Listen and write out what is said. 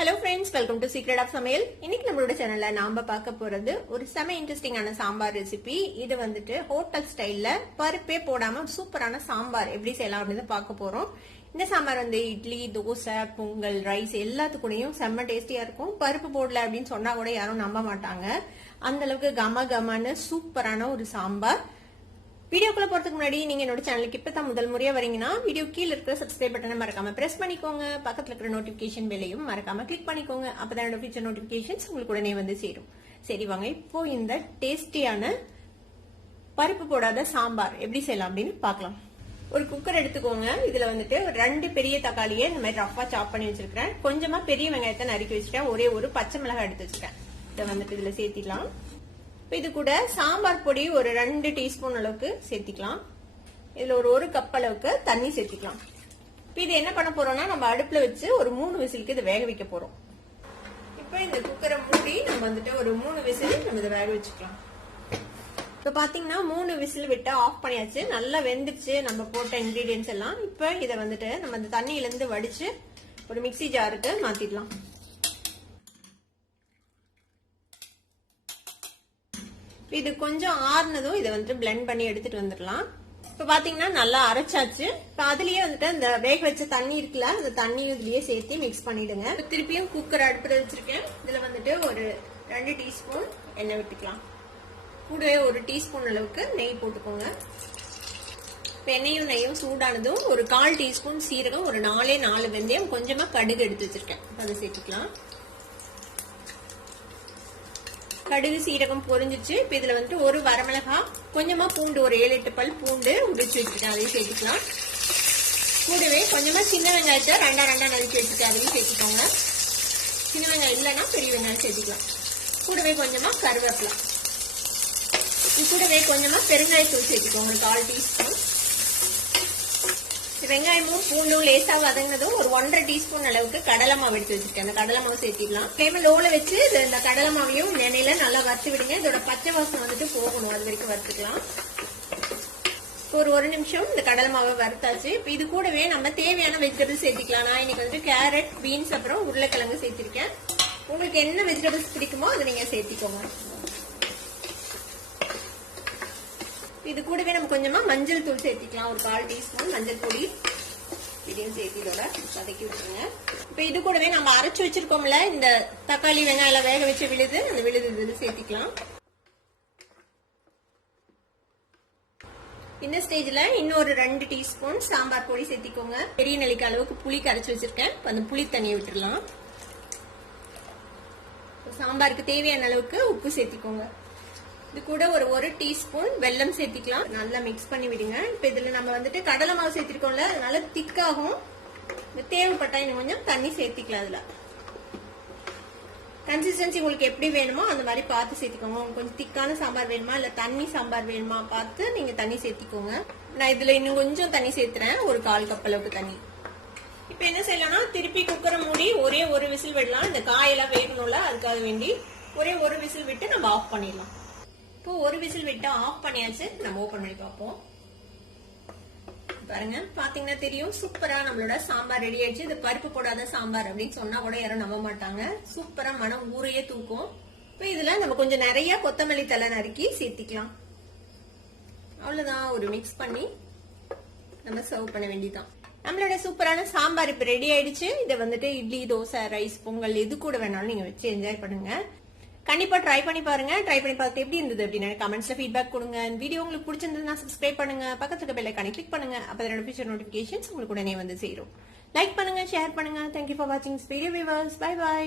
Hello friends, welcome to secret of சமையல். இன்னைக்கு நம்மளோட சேனல்ல நாம பார்க்க போறது ஒரு செம இன்ட்ரெஸ்டிங்கான சாம்பார் ரெசிபி. இது வந்துட்டு ஹோட்டல் ஸ்டைல்ல பருப்பே போடாம சூப்பரான சாம்பார் எப்படி செய்யலாம் அப்படின்னு பார்க்க போறோம். இந்த சாம்பார் வந்து இட்லி, தோசை, பொங்கல், ரைஸ் எல்லாத்துக்கூடயும் செம்ம டேஸ்டியா இருக்கும். பருப்பு போடல அப்படின்னு சொன்னா கூட யாரும் நம்ப மாட்டாங்க. அந்த அளவுக்கு கம கமன்னு சூப்பரான ஒரு சாம்பார். வீடியோக்குள்ள போறதுக்கு முன்னாடி நீங்க என்னோட சேனலுக்கு இப்பதான் முதல் முறையா வரீங்கன்னா வீடியோ கீழே இருக்கிற சப்ஸ்கிரைப் பட்டனை மறக்காம பிரஸ் பண்ணிக்கோங்க. பக்கத்துல இருக்கிற நோட்டிபிகேஷன் பெல்லையும் மறக்காம கிளிக் பண்ணிக்கோங்க. அப்பதான் என்னோட ஃபியூச்சர் நோட்டிபிகேஷன்ஸ் உங்களுக்கு உடனே வந்து சேரும். சரி வாங்க, இப்போ இந்த டேஸ்டியான பருப்பு போடாத சாம்பார் எப்படி செய்யலாம் அப்படின்னு பார்க்கலாம். ஒரு குக்கர் எடுத்துக்கோங்க. இதுல வந்துட்டு ஒரு 2 பெரிய தக்காளியை இந்த மாதிரி ரஃபா சாப் பண்ணி வச்சிருக்கேன். கொஞ்சமா பெரிய வெங்காயத்தை நறுக்கி வச்சிருக்கேன். ஒரே ஒரு பச்சை மிளகாய் எடுத்து வச்சிருக்கேன். இதை வந்துட்டு இதுல சேர்த்திக்கலாம். இது கூட சாம்பார் பொடி ஒரு 2 டீஸ்பூன் அளவுக்கு சேர்த்திக்கலாம். இதுல ஒரு கப் அளவுக்கு தண்ணி சேர்த்திக்கலாம். இது என்ன பண்ண போறோம்னா, நம்ம அடுப்புல வச்சு ஒரு 3 விசிலுக்கு இதை வேக வைக்க போறோம். இப்ப இந்த குக்கரை மூடி நம்ம வந்துட்டு ஒரு 3 விசில் நம்ம இதை வேக வச்சுக்கலாம். இப்ப பாத்தீங்கன்னா 3 விசில் விட்டு ஆஃப் பண்ணியாச்சு. நல்லா வெந்துச்சு நம்ம போட்ட இன்கிரீடியன்ஸ் எல்லாம். இப்ப இதை வந்துட்டு நம்ம அந்த தண்ணியில இருந்து வடிச்சு ஒரு மிக்சி ஜாருக்கு மாத்திடலாம். இது கொஞ்சம் ஆறுனதும் இதை வந்துட்டு பிளெண்ட் பண்ணி எடுத்துட்டு வந்துடலாம். இப்ப பாத்தீங்கன்னா நல்லா அரைச்சாச்சு. இப்ப அதுலயே வந்துட்டு இந்த வேக வச்ச தண்ணி இருக்குல்ல, அந்த தண்ணி இதுலயே சேர்த்து மிக்ஸ் பண்ணிடுங்க. திருப்பியும் குக்கர் அடுப்புல வச்சிருக்கேன். இதுல வந்துட்டு ஒரு 2 டீஸ்பூன் எண்ணெய் விட்டுக்கலாம். கூடவே ஒரு டீஸ்பூன் அளவுக்கு நெய் போட்டுக்கோங்க. எண்ணெயும் நெய்யும் சூடானதும் ஒரு 1/4 டீஸ்பூன் சீரகம், ஒரு 4 வெந்தயம், கொஞ்சமா கடுகு எடுத்து வச்சிருக்கேன். அதை சேர்த்துக்கலாம். கடுகு சீரகம் பொரிஞ்சிச்சு. இப்ப இதுல வந்துட்டு ஒரு வரமிளகாய், கொஞ்சமா பூண்டு, ஒரு 7-8 பல் பூண்டு உரிச்சு வச்சிருக்கேன். அதையும் சேர்த்துக்கலாம். கூடவே கொஞ்சமா சின்ன வெங்காயத்தை ரெண்டா நறுக்கி வச்சிருக்கேன். அதையும் சேர்த்துக்கோங்க. சின்ன வெங்காயம் இல்லைன்னா பெரிய வெங்காயம் சேர்த்துக்கலாம். கூடவே கொஞ்சமா கருவேப்பிலை, கூடவே கொஞ்சமா பெருங்காயத்தூள் சேர்த்துக்கோங்க, ஒரு 1/4 டீஸ்பூன். வெங்காயமும் பூண்டும் லேசா வதங்கினதும் ஒரு 1.5 டீஸ்பூன் அளவுக்கு கடலை மாவு எடுத்து வச்சிருக்கேன். அந்த கடலை மாவு சேர்த்திடலாம். ஃப்ளேம் லோல வச்சு இந்த கடலை மாவையும் எண்ணெயில நல்லா வறுத்து விடுங்க. இதோட பச்சை வாசனை வந்துட்டு போகணும், அது வரைக்கும் வறுத்துக்கலாம். ஒரு 1 நிமிஷம் இந்த கடலை மாவை வறுத்தாச்சு. இப்ப இது கூடவே நம்ம தேவையான வெஜிடபிள்ஸ் சேர்த்திக்கலாம். நான் இன்னைக்கு வந்துட்டு கேரட், பீன்ஸ், அப்புறம் உருளைக்கிழங்கு சேர்த்திருக்கேன். உங்களுக்கு என்ன வெஜிடபிள்ஸ் பிடிக்குமோ அதை நீங்க சேர்த்திக்கோங்க. இது கூடவே நம்ம கொஞ்சமா மஞ்சள் தூள் சேர்த்திக்கலாம். ஒரு 1/4 டீஸ்பூன் மஞ்சள் பொடி இதையும் சேர்த்து இதோட வதக்கி விட்டுருங்க. இப்ப இது கூடவே நம்ம அரைச்சு வச்சிருக்கோம்ல, இந்த தக்காளி வெங்காயம் வேக வச்ச விழுது, அந்த விழுது இது சேர்த்திக்கலாம். இந்த ஸ்டேஜ்ல இன்னொரு 2 டீஸ்பூன் சாம்பார் பொடி சேர்த்திக்கோங்க. பெரிய நெல்லிக்காய் அளவுக்கு புளி கரைச்சு வச்சிருக்கேன். அந்த புளி தண்ணியை விட்டுடலாம். சாம்பாருக்கு தேவையான அளவுக்கு உப்பு சேர்த்திக்கோங்க. இது கூட ஒரு டீஸ்பூன் வெல்லம் சேர்த்திக்கலாம். நல்லா மிக்ஸ் பண்ணி விடுங்க. இப்ப இதுல நம்ம வந்துட்டு கடலை மாவு சேர்த்திருக்கோம்ல, அதனால திக்காகும். தேவைப்பட்டா இன்னும் கொஞ்சம் தண்ணி சேர்த்திக்கலாம். அதுல கன்சிஸ்டன்சி உங்களுக்கு எப்படி வேணுமோ அந்த மாதிரி பார்த்து சேர்த்திக்கோங்க. உங்களுக்கு கொஞ்சம் திக்கான சாம்பார் வேணுமா இல்ல தண்ணி சாம்பார் வேணுமா பார்த்து நீங்க தண்ணி சேர்த்திக்கோங்க. நான் இதுல இன்னும் கொஞ்சம் தண்ணி சேர்த்துறேன், ஒரு 1/4 கப் அளவுக்கு தண்ணி. இப்ப என்ன செய்யலாம்னா, திருப்பி குக்கரை மூடி ஒரே ஒரு விசில் விடலாம். இந்த காயெல்லாம் வேகணும்ல, அதுக்காக வேண்டி ஒரே ஒரு விசில் விட்டு நம்ம ஆஃப் பண்ணிடலாம். இப்போ ஒரு விசில் விட்டு ஆஃப் பண்ணியாச்சு. நம்ம ஓபன் பண்ணி பார்ப்போம். பாருங்க, பாத்தீங்கன்னா தெரியும், சூப்பரா நம்மளோட சாம்பார் ரெடி ஆயிடுச்சு. இது பருப்பு போடாத சாம்பார் அப்படின்னு சொன்னா கூட யாரும் நம்ப மாட்டாங்க. சூப்பரா மனம் ஊரையே தூக்கும். இப்போ இதுல நம்ம கொஞ்சம் நிறைய கொத்தமல்லி தலை நறுக்கி சேர்த்திக்கலாம். அவ்வளவுதான், ஒரு மிக்ஸ் பண்ணி நம்ம சர்வ் பண்ண வேண்டியதான். நம்மளோட சூப்பரான சாம்பார் இப்ப ரெடி ஆயிடுச்சு. இதை வந்துட்டு இட்லி, தோசை, ரைஸ், பொங்கல் எது கூட வேணாலும் நீங்க வச்சு என்ஜாய் பண்ணுங்க. கண்டிப்பா ட்ரை பண்ணி பாருங்க. ட்ரை பண்ணி பார்த்து எப்படி இருந்தது அப்படின்னு கமெண்ட்ஸ்ல ஃபீட்பேக் கொடுங்க. வீடியோ உங்களுக்கு பிடிச்சிருந்ததுன்னா சப்ஸ்கிரைப் பண்ணுங்க. பக்கத்துல இருக்க பெல் ஐகானை கிளிக் பண்ணுங்க. அப்ப என்னோட ஃபியூச்சர் நோட்டிபிகேஷன்ஸ் உங்களுக்கு உடனே வந்து சேரும். லைக் பண்ணுங்க, ஷேர் பண்ணுங்க. தேங்க்யூ ஃபார் வாட்சிங் வீடியோ வியூவர்ஸ். Bye by.